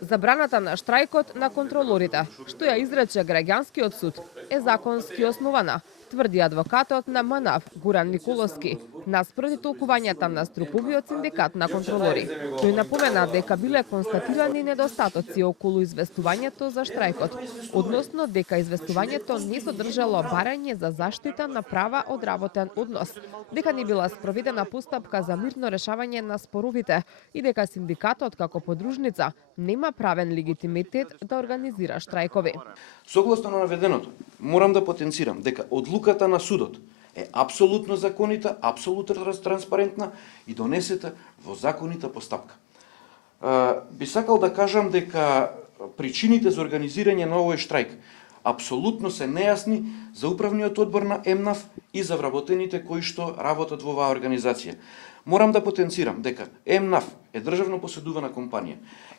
Забраната на штрајкот на контролорите, што ја изрече граѓанскиот суд, е законски основана, тврди адвокатот на МНАФ Гуран Николовски, наспроти толкувањата на струповиот синдикат на контролори. Тој напомена дека биле констатирани недостатоци околу известувањето за штрајкот, односно дека известувањето не содржало барање за заштита на права од работен однос, дека не била спроведена постапка за мирно решавање на споровите и дека синдикатот како подружница нема правен легитимитет да организира штрајкови. Согласно на наведеното, морам да потенцирам дека одлуката на судот е апсолутно законита, апсолутно транспарентна и донесета во законита постапка. Би сакал да кажам дека причините за организирање на овој штрајк апсолутно се нејасни за управниот одбор на МНАФ и за вработените кои што работат во оваа организација. Морам да потенцирам дека МНАФ е државно поседувана компанија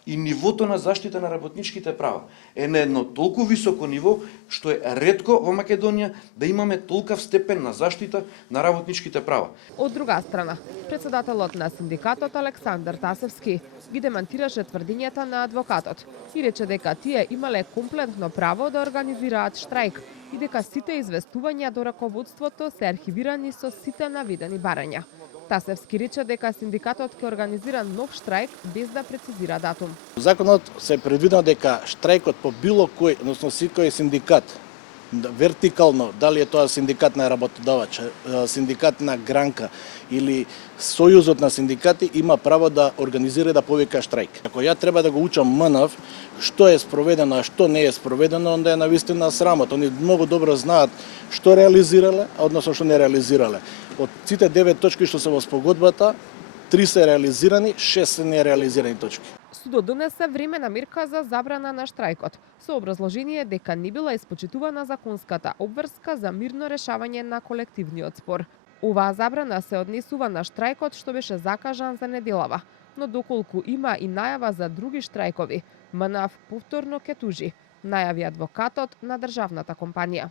и нивото на заштита на работничките права е на едно толку високо ниво што е ретко во Македонија да имаме толкав степен на заштита на работничките права. Од друга страна, председателот на синдикатот Александар Тасевски ги демантираше тврдењата на адвокатот и рече дека тие имале комплетно право да организираат штрајк и дека сите известувања до раководството се архивирани со сите наведени барања. Тасевски рече дека синдикатот ќе организира нов штрајк без да прецизира датум. Законот се предвидено дека штрајкот по било кој, односно секој синдикат, вертикално, дали е тоа синдикат на работодавач, синдикат на гранка или сојузот на синдикати, има право да организира и да повика штрајк. Ако ја треба да го учам МНАФ, што е спроведено, а што не е спроведено, онда е навистина срамот. Они многу добро знаат што реализирале, односно што не реализирале. Од сите 9 точки што се во спогодбата, 3 се реализирани, 6 се нереализирани точки. Судот донесе времена мерка за забрана на штрајкот, со образложение дека не била испочитувана законската обврска за мирно решавање на колективниот спор. Оваа забрана се однесува на штрајкот што беше закажан за неделава, но доколку има и најава за други штрајкови, МНАФ повторно ќе тужи, најави адвокатот на државната компанија.